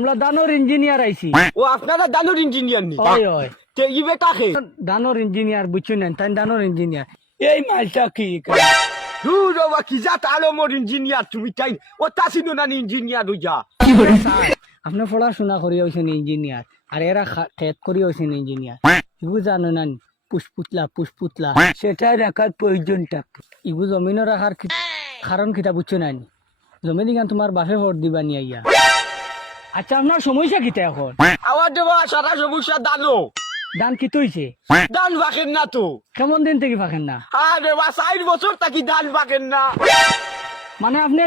আমরা দানোর ইঞ্জিনিয়ার আইছি। ও আপনারা দানোর ইঞ্জিনিয়ার নি? ওই ওই তে ইবে কাকে? দানোর ইঞ্জিনিয়ার বুঝছো না, তাই দানোর ইঞ্জিনিয়ার। এই মালটা কি দূর বাবা কি যা আলমর ইঞ্জিনিয়ার তুমি তাই ও তাসিনো নানি ইঞ্জিনিয়ার হইয়া। আপনি পড়াশোনা করি হয়েছেন ইঞ্জিনিয়ার, আর এরা খেত করি হয়েছেন ইঞ্জিনিয়ার। ইগু জানো না পুষ্পুতলা সেটা রাখার প্রয়োজনটা। ইগু জমিনও রাখার কারণ কিতা বুঝছো না, জমি দিগান তোমার বাপে ভোট দিবা নিয়ে আইয়া। আচ্ছা আপনার সমস্যা কিতা এখন? আমার দেবা সারা সমস্যা দানো দান কি তৈছে? দান বাকেন না তো। কেমন দিন থেকে পাকেন না? হ্যাঁ দেবা 4 বছর থাকি দান বাকেন না। মানে আপনি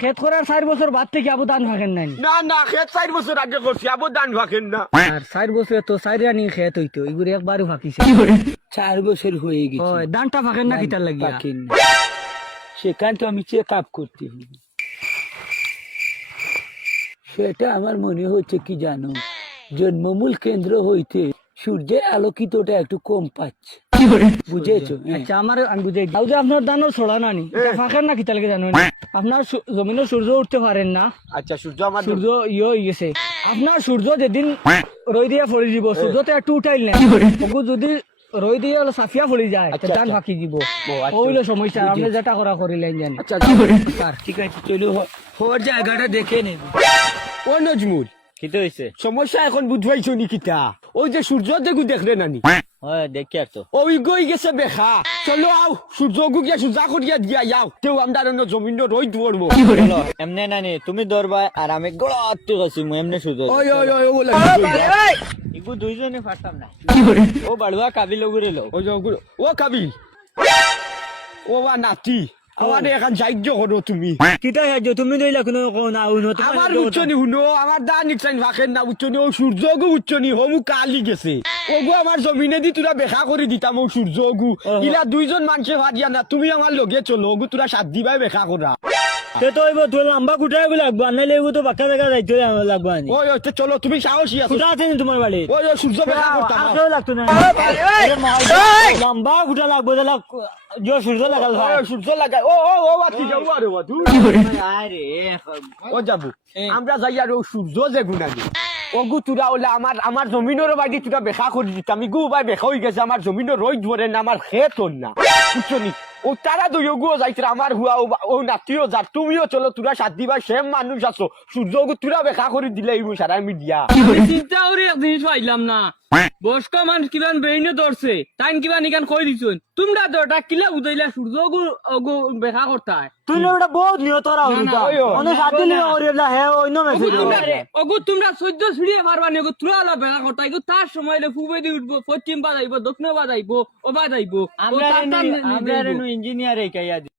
খেত করার 4 বছর বাদ থেকে আবু দান পাকেন নাই? না না খেত 4 বছর আগে করছি আবার দান বাকেন না। আর 4 বছর তো 4 রানি খেত হইতো, এগুলো একবারও ফাঁকিছে। 4 বছর হয়ে গেছে। ওই দানটা পাকেন না কিতার লাগিয়া? পাকেন না। সেখান তো আমি চেক আপ করতে হবে। সেটা আমার মনে হচ্ছে কি জানো, জন্মমূল কেন্দ্র হইতে সূর্যের আলোকিতটা একটু কম পাচ্ছে, বুঝেছো? আচ্ছা আমি বুঝাই দিই। যে আপনার দানও ছড়া নানি ফাঁকেন না কিতার লাগে জানো? আপনার জমিনে সূর্য উঠতে পারেন না। আচ্ছা সূর্য আমার সূর্য ইয়ে হয়ে গেছে আপনার। সূর্য যেদিন রই দিয়া ফলি দিব, সূর্যতে একটু উঠাইল না, ওগু যদি রই দিয়ে সাফিয়া ফলি যায় দান ফাঁকি দিব। ওইলে সমস্যা, আপনি যেটা করা করিলেন জানি। আচ্ছা ঠিক আছে, চলো হওয়ার জায়গাটা দেখে নেব। ও নজমুল কিতে হইছে? সমস্যা এখন বুঝবাইছো নি কিতা? ওই যে সূর্য দেখু দেখলে নানি হয় দেখি আর তো ওই গই গেছে বেখা। চলো আও সূর্য গু গিয়া সুজা করিয়া দিয়া যাও, তেও আমরা জমিন রই ধরবো। চলো এমনে নানি তুমি ধরবা আর আমি গড়াত গেছি মু এমনে সুযোগ ওই ওই ওই ও ইগু দুইজনে ফাটাম না। ও বাড়ুয়া কাবিল লগরে লো। ওই ও কাবিল ও বা নাতি আমার এখন সাহায্য করো তুমি। কিতা সাহায্য? তুমি দইলা কোনো না আমার উচ্চনি শুনো, আমার দা নিকসাইন ফাঁকেন না উচ্চনি। ও সূর্য গু উচ্চনি হমু কালি গেছে। ওগু আমার জমিনে দি তোরা বেখা করে দিতাম। ও সূর্য গু ইলা দুইজন মানুষে ভাজিয়া না, তুমি আমার লগে চলো। ওগু তোরা 7 দিবাই বেখা করা। তো তোর লম্বা কুটাই লাগবো, আনাইলে তো বাক্কা জায়গা যাইতে লাগবো। ওই ওই চলো তুমি সাহসী আছো। কুটা আছে তোমার বাড়ি? ওই ওই সূর্য বেখা করতাম। লাগতো না লম্বা কুটা লাগবো, সূর্য লাগাল ভাই। ওই সূর্য লাগাই ও ও ও বাতি যাও আরে ও তুই আরে ও যাবো আমরা যাই আর ও সূর্য যে গুনানি ওগু তুরা ওলা আমার জমিনের বাড়ি তুরা বেখা করে দিতাম। গু ভাই বেখা হয়ে গেছে, আমার জমিনের রই ধরে না, আমার খেত না বুঝছনি। ও তারা দুই গুও যাইছে আমার হুয়া ও নাতিও যা, তুমিও চলো তোরা 7 দিবা সেম মানুষ আছো। সূর্য গু তুরা বেখা করে দিলে এই সারা মিডিয়া চিন্তা করি এক জিনিস পাইলাম না। বয়স্ক মানুষ কিবান বেইনে ধরছে তাই কিবা নিকান কই দিছুন, তোমরা দরটা কিলা উদাইলা সূর্য গু বেখা করতাই। তুই ওটা বহুত নিয়তরা হইতা অনেক সাথে নিয়ে ওরেলা হে অন্য মেসেজ ওগু তোমরা 14 ছড়িয়ে পারবা নি। ওগু তুরা হলো বেখা করতাই, গু তার সময় লে ফুবে দি উঠবো, পশ্চিম বাজাইবো, দক্ষিণ বাজাইবো, ও বাজাইবো। আমরা ইঞ্জিনিয়ার এই কাইয়া